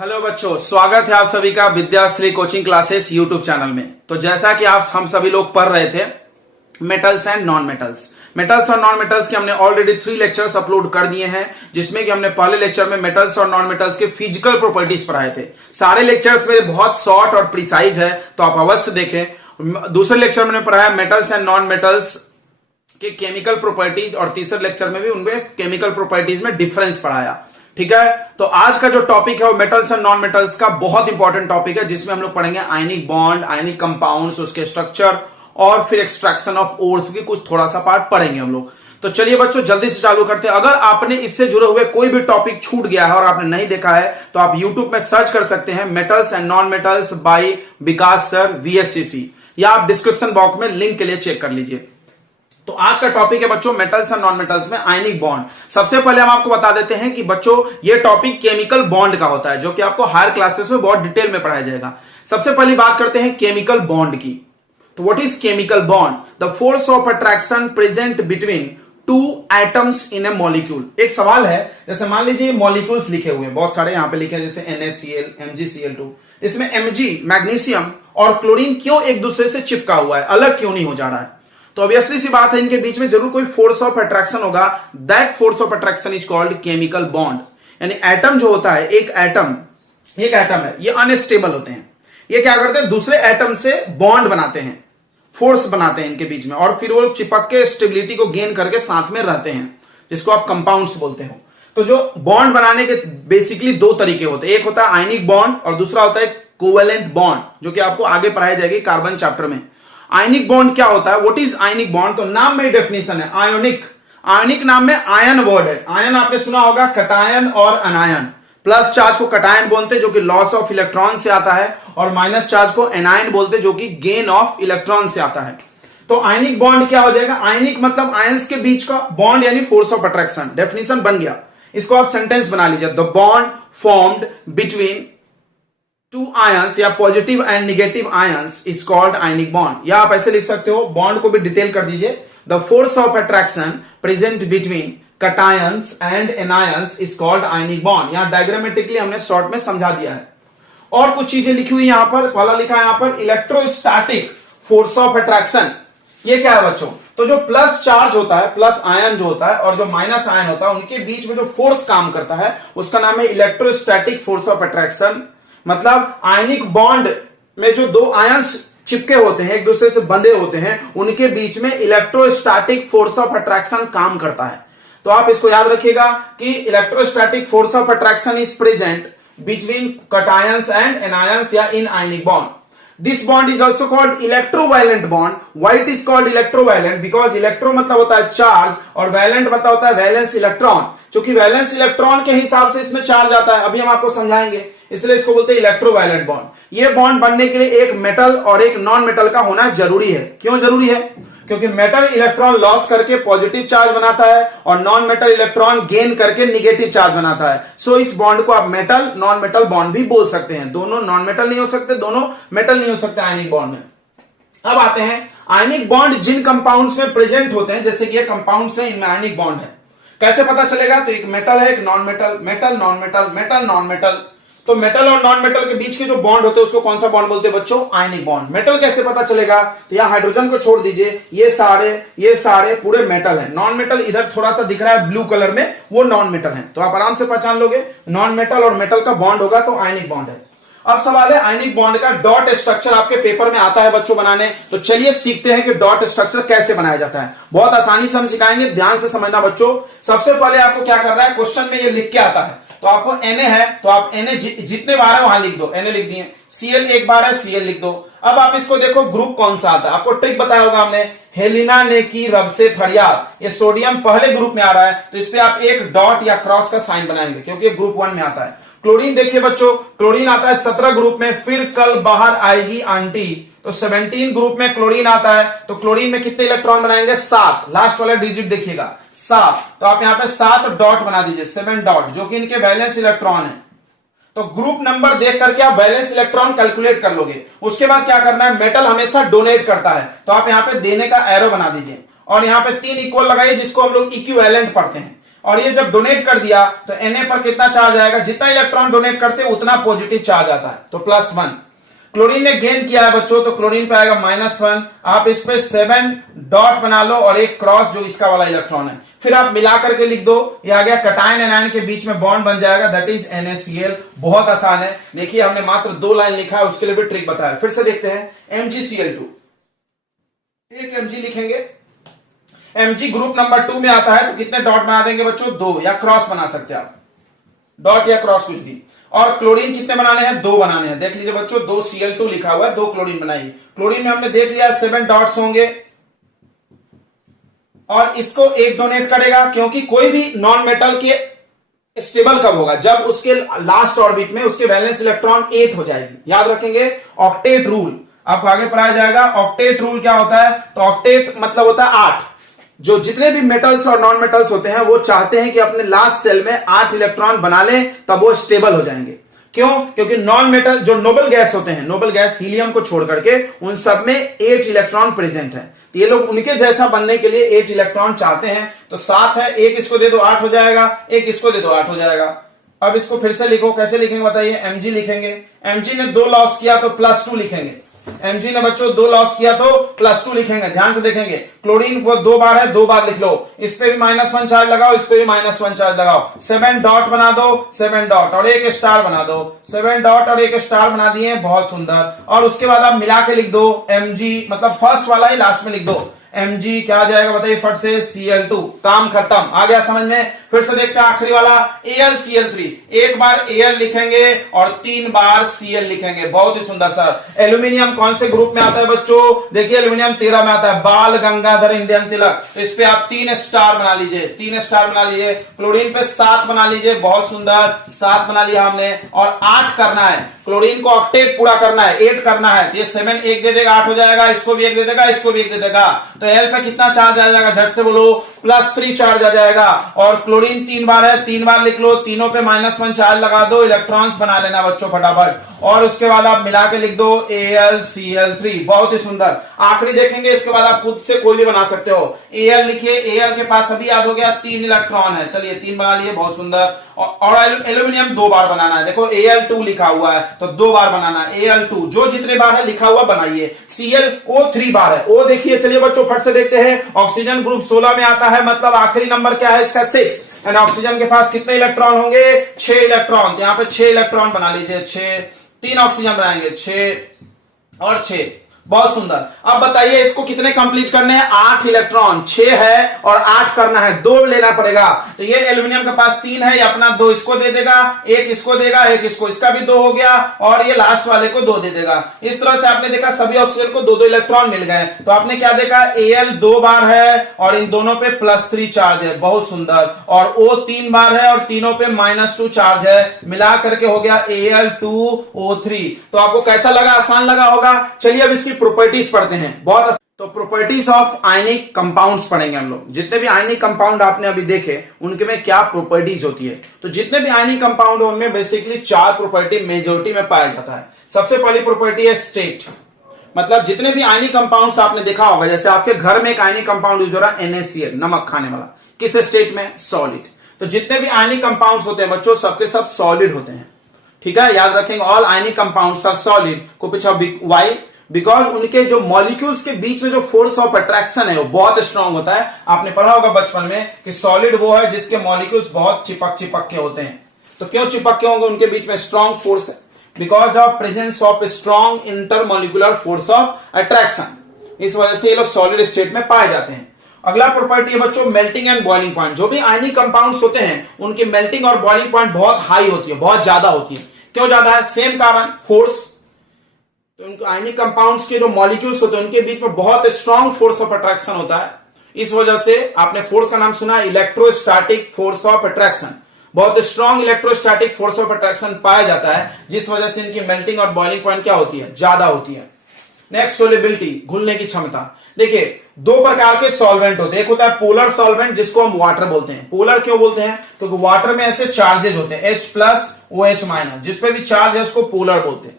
Hello बच्चों, स्वागत है आप सभी का Vidyashree coaching classes YouTube channel में। तो जैसा कि हम सभी लोग पढ़ रहे थे मेटल्स एंड नॉन मेटल्स और नॉन मेटल्स के हमने ऑलरेडी 3 लेक्चर्स अपलोड कर दिए हैं, जिसमें कि हमने पहले लेक्चर में मेटल्स और नॉन मेटल्स के फिजिकल प्रॉपर्टीज पढ़ाए थे। सारे लेक्चर्स में बहुत शॉर्ट और प्रिसाइज है, तो आप अवश्य देखें। दूसरे लेक्चर में पढ़ाया मेटल्स एंड नॉन मेटल्स के केमिकल प्रॉपर्टीज, और तीसरे लेक्चर में भी उनके केमिकल प्रॉपर्टीज में डिफरेंस पढ़ाया। ठीक है, तो आज का जो टॉपिक है वो मेटल्स एंड नॉन मेटल्स का बहुत इंपॉर्टेंट टॉपिक है, जिसमें हम लोग पढ़ेंगे आयनिक बॉन्ड, आयनिक कंपाउंड्स, उसके स्ट्रक्चर और फिर एक्सट्रैक्शन ऑफ ओर्स की कुछ थोड़ा सा पार्ट पढ़ेंगे हम लोग। तो चलिए बच्चों, जल्दी से चालू करते हैं। अगर आपने इससे जुड़े हुए कोई भी टॉपिक छूट गया है और आपने नहीं देखा है तो आप यूट्यूब में सर्च कर सकते हैं metals and non metals by Vikas sir VSCC, या आप डिस्क्रिप्शन बॉक्स में लिंक के लिए चेक कर लीजिए। तो आज का टॉपिक है बच्चों मेटल्स एंड नॉन मेटल्स में आयनिक बॉन्ड। सबसे पहले हम आपको बता देते हैं कि बच्चों ये टॉपिक केमिकल बॉन्ड का होता है, जो कि आपको हायर क्लासेस में बहुत डिटेल में पढ़ाया जाएगा। सबसे पहली बात करते हैं केमिकल बॉन्ड की। तो what is chemical bond? The force of attraction present between two atoms in A molecule. एक सवाल है, जैसे मान लीजिए मॉलिक्यूल्स लिखे हुए हैं, बहुत सारे यहां पे लिखे हैं, जैसे NaCl, MgCl2। इसमें Mg मैग्नीशियम और क्लोरीन क्यों एक दूसरे से चिपका हुआ है, अलग क्यों नहीं हो जा रहा है? तो ऑब्वियसली सी बात है, इनके बीच में जरूर कोई फोर्स ऑफ अट्रैक्शन होगा। That force of attraction is called chemical bond. यानी एटम जो होता है, एक एटम है, ये अनस्टेबल होते हैं। ये क्या करते हैं, दूसरे एटम से बॉन्ड बनाते हैं, फोर्स बनाते हैं इनके बीच में, और फिर वो चिपक के स्टेबिलिटी को गेन करके साथ में रहते हैं, जिसको आप कंपाउंड्स बोलते हो। तो जो बॉन्ड बनाने के बेसिकली 2 तरीके होते हैं, एक होता है आयनिक बॉन्ड और दूसरा होता है कोवेलेंट बॉन्ड, जो कि आपको आगे पढ़ाई जाएगी कार्बन चैप्टर में। आयनिक बॉन्ड क्या होता है, व्हाट इज आयनिक बॉन्ड? तो नाम में डेफिनेशन है आयोनिक। आयनिक नाम में आयन वर्ड है। आयन आपने सुना होगा, कटायन और अनायन। प्लस चार्ज को कटायन बोलते हैं, जो कि लॉस ऑफ इलेक्ट्रॉन से आता है, और माइनस चार्ज को एनायन बोलते हैं, जो कि गेन ऑफ इलेक्ट्रॉन से आता है। तो आयनिक बॉन्ड क्या हो जाएगा? आयनिक मतलब आयंस के बीच का बॉन्ड, यानी फोर्स ऑफ अट्रैक्शन। डेफिनेशन बन गया, इसको आप सेंटेंस बना लीजिए। The bond formed between 2 ions या positive and negative ions is called ionic bond. या आप ऐसे लिख सकते हो, बॉन्ड को भी डिटेल कर दीजिए। The force of attraction present between cations and anions is called ionic bond. यहां डायग्रामेटिकली हमने शॉर्ट में समझा दिया है। और कुछ चीजें लिखी हुई यहां पर, पहला लिखा है यहां पर इलेक्ट्रोस्टैटिक फोर्स ऑफ अट्रैक्शन। ये क्या है बच्चों? तो जो प्लस चार्ज होता है, प्लस आयन जो होता है, और जो माइनस आयन होता है, उनके बीच में जो फोर्स काम करता है उसका नाम है इलेक्ट्रोस्टैटिक फोर्स ऑफ अट्रैक्शन। मतलब आयनिक बॉन्ड में जो 2 आयंस चिपके होते हैं, एक दूसरे से बंधे होते हैं, उनके बीच में इलेक्ट्रोस्टैटिक फोर्स ऑफ अट्रैक्शन काम करता है। तो आप इसको याद रखिएगा कि electrostatic force of attraction is present between cations and anions या in ionic bond. This bond is also called electrovalent bond. Why it is called electrovalent? Because electro मतलब होता है चार्ज, और वैलेंट मतलब होता है वैलेंस इलेक्ट्रॉन। क्योंकि valence electron के हिसाब से इसमें चार्ज आता है, अभी हम आपको समझाएंगे, इसलिए इसको बोलते हैं इलेक्ट्रोवैलेंट बॉन्ड। ये बॉन्ड बनने के लिए एक मेटल और एक नॉन मेटल का होना जरूरी है। क्यों जरूरी है? क्योंकि मेटल इलेक्ट्रॉन लॉस करके पॉजिटिव चार्ज बनाता है, और नॉन मेटल इलेक्ट्रॉन गेन करके निगेटिव चार्ज बनाता है। सो इस बॉन्ड को आप मेटल नॉन मेटल बॉन्ड भी बोल सकते हैं। दोनों नॉन मेटल नहीं हो सकते, दोनों मेटल नहीं हो सकते आयनिक बॉन्ड में। अब आते हैं आयनिक बॉन्ड जिन कंपाउंड्स में प्रेजेंट होते हैं, जैसे कि ये कंपाउंड्स हैं, इनमें आयनिक बॉन्ड है। कैसे पता चलेगा? तो एक मेटल है, एक non metal, metal non metal, metal non metal. तो मेटल और नॉन मेटल के बीच के जो बॉन्ड होते हैं उसको कौन सा बॉन्ड बोलते हैं बच्चों? Ionic bond. मेटल कैसे पता चलेगा? तो यहां हाइड्रोजन को छोड़ दीजिए, ये सारे पूरे मेटल हैं। नॉन मेटल इधर थोड़ा सा दिख रहा है ब्लू कलर में, वो नॉन मेटल है। तो आप आराम से पहचान लोगे, नॉन मेटल और मेटल का बॉन्ड होगा तो आयनिक बॉन्ड है। अब सवाल है, आयनिक बॉन्ड का डॉट स्ट्रक्चर आपके पेपर में आता है बच्चों बनाने, तो चलिए सीखते हैं कि डॉट स्ट्रक्चर कैसे बनाया जाता है। बहुत आसानी से हम सिखाएंगे, ध्यान से समझना बच्चों। सबसे पहले आपको क्या करना है, क्वेश्चन में ये लिख के आता है, तो आपको Na है तो आप Na जितने बार है वहां लिख दो, Na लिख दिए। Cl एक बार है, Cl लिख दो। अब आप इसको देखो ग्रुप कौन सा आता है, आपको ट्रिक बताया होगा हमने, हेलिना ने की रब से फरियाद। ये सोडियम पहले ग्रुप में आ रहा है, तो इस पे आप एक डॉट या क्रॉस का साइन बनाएंगे, क्योंकि ये ग्रुप 1 में आता है। क्लोरीन देखिए बच्चों, क्लोरीन आता है 17 ग्रुप में, फिर कल बाहर आएगी आंटी, तो 17 ग्रुप में क्लोरीन आता है। तो क्लोरीन में कितने इलेक्ट्रॉन बनाएंगे? 7। लास्ट वाला डिजिट देखिएगा 7, तो आप यहां पे 7 डॉट बना दीजिए, 7 डॉट, जो कि इनके वैलेंस इलेक्ट्रॉन है। तो ग्रुप नंबर देख करके आप वैलेंस इलेक्ट्रॉन कैलकुलेट कर लोगे। उसके बाद क्या करना है, मेटल हमेशा डोनेट करता है, तो आप यहां पे देने का एरो बना दीजिए, और यहां पे 3 इक्वल लगाइए, जिसको हम लोग इक्विवेलेंट पढ़ते हैं। और ये जब डोनेट कर दिया तो Na पर कितना चार्ज आएगा, जितना इलेक्ट्रॉन डोनेट करते हैं उतना पॉजिटिव चार्ज आता है, तो +1। क्लोरीन ने गेन किया है बच्चों, तो क्लोरीन पे आएगा -1। आप इस पे 7 डॉट बना लो और एक क्रॉस जो इसका वाला इलेक्ट्रॉन है, फिर आप मिला करके लिख दो, ये आ गया कटायन एनायन के बीच में बॉन्ड बन जाएगा, दैट इज NaCl। बहुत आसान है, देखिए हमने मात्र 2 लाइन लिखा है, उसके लिए भी ट्रिक बताया। फिर से देखते हैं MgCl2, एक Mg लिखेंगे, Mg ग्रुप नंबर 2 में आता है, तो कितने डॉट बना देंगे बच्चों, 2, या क्रॉस बना सकते हैं आप, डॉट या क्रॉस कुछ भी। और क्लोरीन कितने बनाने हैं, 2 बनाने हैं, देख लीजिए बच्चों 2 Cl2 लिखा हुआ है, 2 क्लोरीन बनाइए। क्लोरीन में हमने देख लिया 7 डॉट्स होंगे, और इसको 1 डोनेट करेगा, क्योंकि कोई भी नॉन मेटल के स्टेबल कब होगा, जब उसके लास्ट ऑर्बिट में उसके वैलेंस इलेक्ट्रॉन 8 हो जाएगी। याद रखेंगे ऑक्टेट रूल, आपको आगे पढ़ाया जाएगा। ऑक्टेट रूल क्या होता है, तो ऑक्टेट मतलब होता है 8। जो जितने भी मेटल्स और नॉन मेटल्स होते हैं वो चाहते हैं कि अपने लास्ट सेल में 8 इलेक्ट्रॉन बना लें, तब वो स्टेबल हो जाएंगे। क्यों, क्योंकि नॉन मेटल जो नोबल गैस होते हैं, नोबल गैस हीलियम को छोड़ करके उन सब में 8 इलेक्ट्रॉन प्रेजेंट है, तो ये लोग उनके जैसा बनने के लिए 8 इलेक्ट्रॉन चाहते हैं। तो 7 है, एक इसको दे दो 8 हो जाएगा, एक इसको दे दो 8 हो जाएगा। अब इसको फिर से लिखो, कैसे लिखेंगे बताइए, Mg लिखेंगे, Mg ने 2 लॉस किया तो +2 लिखेंगे, Mg ने बच्चों 2 लॉस किया तो +2 लिखेंगे। ध्यान से देखेंगे, क्लोरीन वो 2 बार है, 2 बार लिख लो, इस पे भी -1 चार्ज लगाओ, इस पे भी -1 चार्ज लगाओ, 7 डॉट बना दो, 7 डॉट और एक स्टार बना दो, 7 डॉट और एक स्टार बना दिए, बहुत सुंदर। और उसके बाद आप मिला के लिख दो Mg, मतलब फर्स्ट वाला ही लास्ट में लिख दो, Mg क्या आ जाएगा बताइए फट से, Cl2, काम खत्म, आ गया समझ में। फिर से देखते हैं आखिरी वाला AlCl3, एक बार Al लिखेंगे और 3 बार Cl लिखेंगे, बहुत ही सुंदर सर। एल्यूमिनियम कौन से ग्रुप में आता है बच्चों, देखिए एल्यूमिनियम 13 में आता है, बाल गंगाधर इंडियन तिलक, तो इस पे आप 3 स्टार बना लीजिए, 3 स्टार बना लीजिए। क्लोरीन पे 7 बना लीजिए, बहुत सुंदर, 7 बना लिया हमने, और 8 करना है, क्लोरीन को ऑक्टेट पूरा करना है, 8 करना है, तो ये 7 एक दे देगा 8 हो जाएगा, इसको भी 1 दे देगा, इसको भी 1 दे देगा, तो एल पे कितना चार्ज आ जाएगा, झट से बोलो, +3 चार्ज आ जाएगा। और क्लोरीन 3 बार है, 3 बार लिख लो, तीनों पे -1 चार्ज लगा दो, इलेक्ट्रॉन्स बना लेना बच्चों फटाफट, और उसके बाद आप मिला के लिख दो AlCl3, बहुत ही सुंदर। आखिरी देखेंगे, इसके बाद आप खुद से कोई भी बना सकते हो। Al लिखिए, Al के पास अभी याद हो गया 3 इलेक्ट्रॉन है, चलिए 3 बना लिए, बहुत सुंदर। और एल्यूमिनियम 2 बार बनाना है, देखो Al2 लिखा हुआ है तो 2 बार बनाना है, Al2 जो जितने बार है लिखा हुआ बनाइए। ClO 3 बार है, O देखिए, चलिए बच्चों फट से देखते हैं। ऑक्सीजन ग्रुप 16 में आता है, मतलब आखिरी नंबर क्या है इसका, 6। एंड ऑक्सीजन के पास कितने इलेक्ट्रॉन होंगे, 6 इलेक्ट्रॉन, तो यहां पे 6 इलेक्ट्रॉन बना लीजिए, 6, 3 ऑक्सीजन बनाएंगे, 6 और 6, बहुत सुंदर। अब बताइए इसको कितने कंप्लीट करने हैं, 8 इलेक्ट्रॉन, 6 है और 8 करना है, 2 लेना पड़ेगा। तो ये एल्यूमिनियम के पास 3 है, ये अपना 2 इसको दे देगा, 1 इसको देगा, 1 इसको, इसका भी 2 हो गया, और ये लास्ट वाले को 2 दे देगा। इस तरह से आपने देखा सभी ऑक्सीजन को 2-2 इलेक्ट्रॉन मिल गए। तो आपने क्या देखा, Al 2 बार है और इन दोनों पे +3 चार्ज है, बहुत सुंदर, और O 3 बार है और तीनों पे -2 चार्ज है, मिला करके हो गया Al2O3। तो आपको कैसा लगा, आसान लगा होगा। चलिए अब इसकी प्रॉपर्टीज पढ़ते हैं, बहुत। तो प्रॉपर्टीज ऑफ आयनिक कंपाउंड्स पढ़ेंगे हम लोग। जितने भी आयनिक कंपाउंड आपने अभी देखे उनके में क्या प्रॉपर्टीज होती है, तो जितने भी आयनिक कंपाउंड उनमें बेसिकली 4 प्रॉपर्टी मेजॉरिटी में पाया जाता है। सबसे पहली प्रॉपर्टी है स्टेट, मतलब जितने भी आयनिक कंपाउंड्स आपने देखा होगा, जैसे आपके घर में एक आयनिक कंपाउंड यूज हो रहा है NaCl, नमक खाने वाला, किस स्टेट में, सॉलिड। तो जितने भी आयनिक कंपाउंड्स होते हैं बच्चों, सबके सब सॉलिड होते हैं, ठीक है, याद रखेंगे, all ionic compounds are solid. को पूछा वाई, बिकॉज उनके जो मॉलिक्यूल्स के बीच में जो फोर्स ऑफ अट्रैक्शन है वो बहुत स्ट्रांग होता है। आपने पढ़ा होगा बचपन में कि सॉलिड वो है जिसके मॉलिक्यूल्स बहुत चिपक चिपक के होते हैं। तो क्यों चिपक के होंगे, उनके बीच में स्ट्रांग फोर्स है, because of presence of strong intermolecular force of attraction, इस वजह से ये लोग सॉलिड स्टेट में पाए जाते हैं। अगला प्रॉपर्टी है बच्चों मेल्टिंग एंड बॉइलिंग पॉइंट। जो भी आयनिक कंपाउंड्स होते हैं उनकी मेल्टिंग और बॉइलिंग पॉइंट बहुत हाई होती है, बहुत ज्यादा होती है। क्यों ज्यादा है, सेम कारण, फोर्स। तो उनको आयनिक कंपाउंड्स के जो मॉलिक्यूल्स होते हैं उनके बीच में बहुत स्ट्रांग फोर्स ऑफ अट्रैक्शन होता है। इस वजह से आपने फोर्स का नाम सुना, इलेक्ट्रोस्टैटिक फोर्स ऑफ अट्रैक्शन। बहुत strong electrostatic force of attraction पाया जाता है, जिस वजह से इनकी मेल्टिंग और बॉइलिंग पॉइंट क्या होती है, ज्यादा होती है। नेक्स्ट सोलेबिलिटी, घुलने की क्षमता। देखिए 2 प्रकार के सॉल्वेंट होते हैं, एक होता है पोलर सॉल्वेंट जिसको हम वाटर बोलते हैं। पोलर क्यों बोलते हैं, क्योंकि वाटर में ऐसे चार्जेज होते हैं H+OH-, जिसपे भी चार्ज है उसको पोलर बोलते हैं।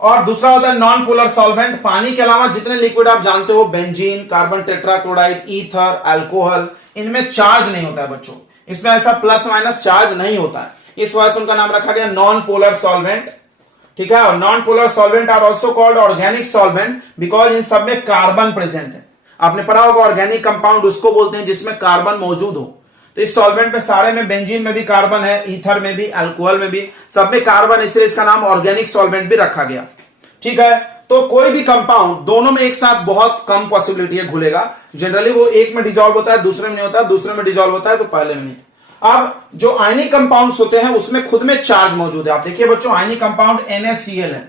और दूसरा होता है नॉन पोलर सॉल्वेंट, पानी के अलावा जितने लिक्विड आप जानते हो, benzene, carbon tetrachloride, ether, alcohol, इनमें चार्ज नहीं होता है बच्चों। इसमें ऐसा प्लस माइनस चार्ज नहीं होता है, इस वजह से उनका नाम रखा गया नॉन पोलर सॉल्वेंट। ठीक है, और non polar solvent are also called organic solvent because इन सब में कार्बन प्रेजेंट है। आपने पढ़ा होगा ऑर्गेनिक कंपाउंड उसको बोलते हैं जिसमें कार्बन मौजूद हो। तो इस सॉल्वेंट में सारे में, बेंजीन में भी कार्बन है, ईथर में भी, अल्कोहल में भी, सब में कार्बन, इसलिए इसका नाम ऑर्गेनिक सॉल्वेंट भी रखा गया। ठीक है, तो कोई भी कंपाउंड दोनों में एक साथ बहुत कम पॉसिबिलिटी है घुलेगा। जनरली वो एक में डिसॉल्व होता है, दूसरे में नहीं होता, दूसरे में डिसॉल्व होता है तो पहले में नहीं। अब जो आयनिक कंपाउंड्स होते हैं उसमें खुद में चार्ज मौजूद है। आप देखिए बच्चों, आयनिक कंपाउंड NaCl है,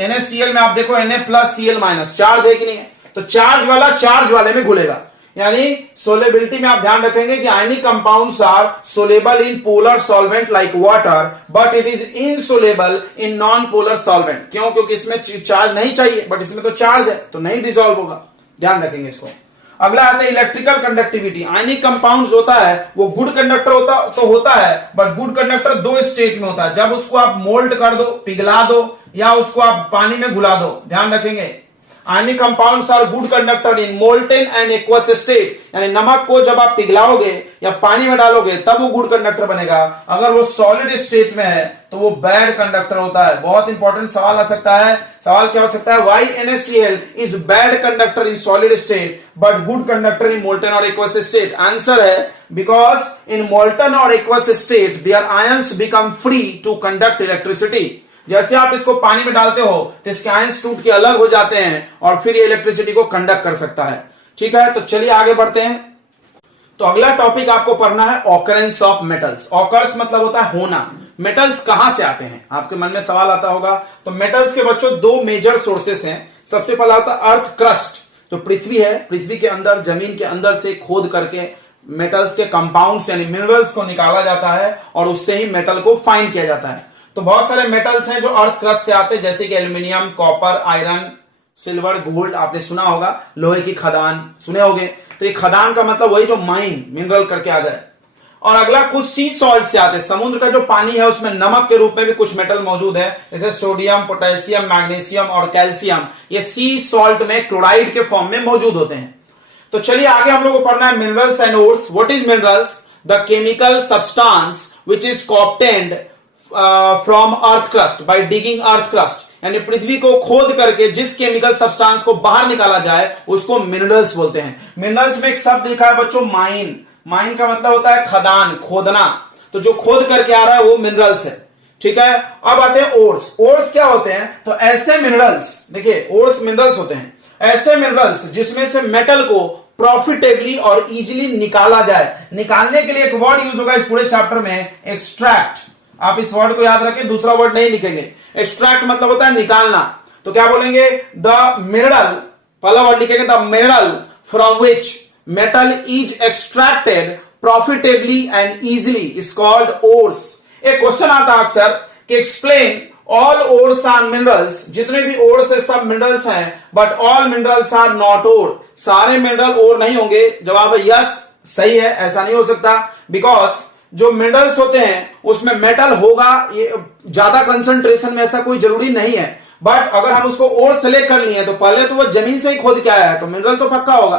NaCl में आप देखो Na+Cl- चार्ज है कि नहीं है, तो चार्ज वाला चार्ज वाले में घुलेगा। यानी सोलेबिलिटी में आप ध्यान रखेंगे कि ionic compounds are soluble in polar solvent like water but it is insoluble in non polar solvent. क्यों? क्योंकि इसमें चार्ज नहीं चाहिए, बट इसमें तो चार्ज है तो नहीं डिसॉल्व होगा। ध्यान रखेंगे इसको। अगला आता है इलेक्ट्रिकल कंडक्टिविटी। आयनिक कंपाउंड्स होता है वो गुड कंडक्टर होता है, बट गुड कंडक्टर दो स्टेट में होता है, जब उसको आप मोल्ड कर दो, पिघला दो, या उसको आप पानी में घुला दो। ध्यान रखेंगे, ionic compounds are good conductor in molten and aqueous state, यानी नमक को जब आप पिघलाओगे या पानी में डालोगे तब वो गुड कंडक्टर बनेगा। अगर वो सॉलिड स्टेट में है तो वो बैड कंडक्टर होता है। बहुत इंपॉर्टेंट सवाल आ सकता है। सवाल क्या हो सकता है? Why NaCl is bad conductor in solid state but good conductor in molten और एक्वस स्टेट? आंसर है बिकॉज इन मोल्टन और aqueous state there ions become free to conduct electricity. जैसे आप इसको पानी में डालते हो तो इसके आयंस टूट के अलग हो जाते हैं और फिर ये इलेक्ट्रिसिटी को कंडक्ट कर सकता है। ठीक है, तो चलिए आगे बढ़ते हैं। तो अगला टॉपिक आपको पढ़ना है ऑकरेंस ऑफ मेटल्स। ऑकर्स मतलब होता है होना। मेटल्स कहां से आते हैं? आपके मन में सवाल आता होगा। तो मेटल्स के बच्चों दो मेजर सोर्सेस हैं। सबसे पहला होता है अर्थ क्रस्ट, जो पृथ्वी है, पृथ्वी के अंदर, जमीन के अंदर से खोद करके मेटल्स के कंपाउंड्स यानी मिनरल्स को निकाला जाता है और उससे ही मेटल को फाइंड किया जाता है। तो बहुत सारे मेटल्स हैं जो अर्थ क्रस्ट से आते हैं, जैसे कि aluminium, copper, iron, silver, gold. आपने सुना होगा लोहे की खदान, सुने होंगे। तो ये खदान का मतलब वही जो माइन, मिनरल करके आ जाए। और अगला कुछ सी सॉल्ट से आते हैं। समुद्र का जो पानी है उसमें नमक के रूप में भी कुछ मेटल मौजूद है, जैसे सोडियम, पोटेशियम, मैग्नीशियम और कैल्शियम। ये सी सॉल्ट में क्लोराइड के फॉर्म में मौजूद होते हैं। तो चलिए आगे हम लोग को पढ़ना है minerals and ores. What is minerals? The chemical substance which is obtained from earth crust by digging earth crust, यानी पृथ्वी को खोद करके जिस केमिकल सब्सटेंस को बाहर निकाला जाए उसको मिनरल्स बोलते हैं। मिनरल्स में एक शब्द लिखा है बच्चों माइन। माइन का मतलब होता है खदान, खोदना। तो जो खोद करके आ रहा है वो मिनरल्स है। ठीक है, अब आते हैं ओर्स। ओर्स क्या होते हैं? तो ऐसे मिनरल्स, देखिए ओर्स मिनरल्स होते हैं, ऐसे मिनरल्स जिसमें से मेटल को प्रॉफिटेबली और इजीली निकाला जाए। निकालने के लिए एक वर्ड यूज होगा इस पूरे चैप्टर में, एक्सट्रैक्ट। आप इस वर्ड को याद रखें, दूसरा वर्ड नहीं लिखेंगे। एक्सट्रैक्ट मतलब होता है निकालना। तो क्या बोलेंगे? द मिनरल, पहला वर्ड लिखेंगे the mineral from which metal is extracted profitably and easily is called ores. एक क्वेश्चन आता है अक्सर कि explain all ores are minerals. जितने भी ओर्स है सब मिनरल्स हैं, but all minerals are not ore. सारे मिनरल ओर नहीं होंगे। जवाब है यस, सही है, ऐसा नहीं हो सकता। बिकॉज जो मिनरल्स होते हैं उसमें मेटल होगा, ये ज्यादा कंसंट्रेशन में, ऐसा कोई जरूरी नहीं है। बट अगर हम उसको ओर सेलेक्ट कर लिए तो पहले तो वो जमीन से ही खोद के आया है, तो मिनरल तो पक्का होगा।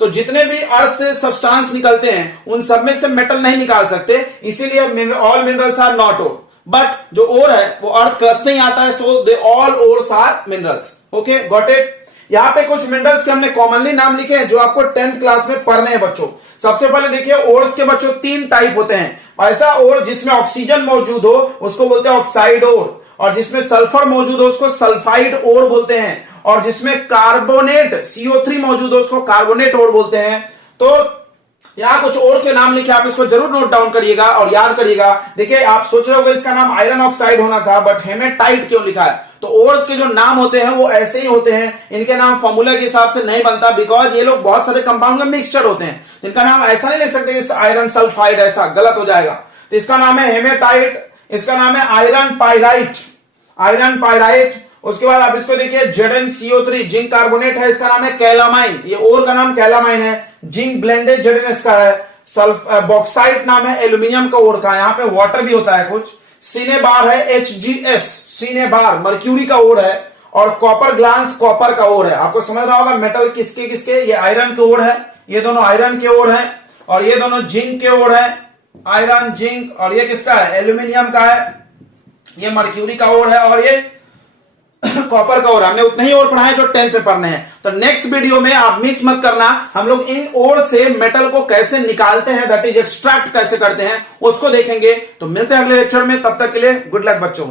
तो जितने भी अर्थ से सब्सटेंस निकलते हैं उन सब में से मेटल नहीं निकाल सकते, इसीलिए all minerals are not ore. But जो ओर है वो अर्थ क्रस्ट से ही आता है, so they all ores are minerals. Okay, got it. यहां पे कुछ मिनरल्स के हमने कॉमनली नाम लिखे हैं जो आपको 10th क्लास में पढ़ने हैं बच्चों। सबसे पहले देखिए ओर्स के बच्चों 3 टाइप होते हैं। ऐसा ओर जिसमें ऑक्सीजन मौजूद हो उसको बोलते हैं ऑक्साइड ओर, और जिसमें सल्फर मौजूद हो उसको सल्फाइड ओर बोलते हैं, और जिसमें कार्बोनेट CO3 मौजूद हो उसको कार्बोनेट ओर बोलते हैं। तो यहां कुछ और के नाम लिखे, आप इसको जरूर नोट डाउन करिएगा और याद करिएगा। देखिए आप सोच रहे होंगे इसका नाम आयरन ऑक्साइड होना था, बट हेमेटाइट क्यों लिखा है? तो ओर्स के जो नाम होते हैं वो ऐसे ही होते हैं, इनके नाम फॉर्मूला के हिसाब से नहीं बनता, बिकॉज ये लोग बहुत सारे कंपाउंड में मिक्सचर होते हैं। इनका नाम ऐसा नहीं लिख सकते आयरन सल्फाइड, ऐसा गलत हो जाएगा। तो इसका नाम है हेमेटाइट, इसका नाम है आयरन पाइराइट, आयरन पाइराइट। उसके बाद आप इसको देखिए ZnCO3 जिंक कार्बोनेट है, इसका नाम है कैलामाइन, ये ओर का नाम कैलामाइन है। जिंक ब्लेंडेड Zn इसका है। बॉक्साइट नाम है एल्यूमिनियम का ओर का, यहाँ पे वाटर भी होता है कुछ। सिनेबार है HgS, सिनेबार मर्क्यूरी का ओर है। और कॉपर ग्लांस कॉपर का ओर है। आपको समझ रहा होगा मेटल किसके किसके, ये आयरन के ओर है, ये दोनों आयरन के ओर है, और ये दोनों जिंक के ओर है। आयरन, जिंक, और ये किसका है, एल्यूमिनियम का है, ये मर्क्यूरी का ओर है, और ये कॉपर का ओर। हमने उतना ही ओर पढ़ा है जो 10th में पढ़ने हैं। तो नेक्स्ट वीडियो में आप मिस मत करना, हम लोग इन ओर से मेटल को कैसे निकालते हैं, दैट इज एक्सट्रैक्ट कैसे करते हैं, उसको देखेंगे। तो मिलते हैं अगले लेक्चर में, तब तक के लिए गुड लक बच्चों।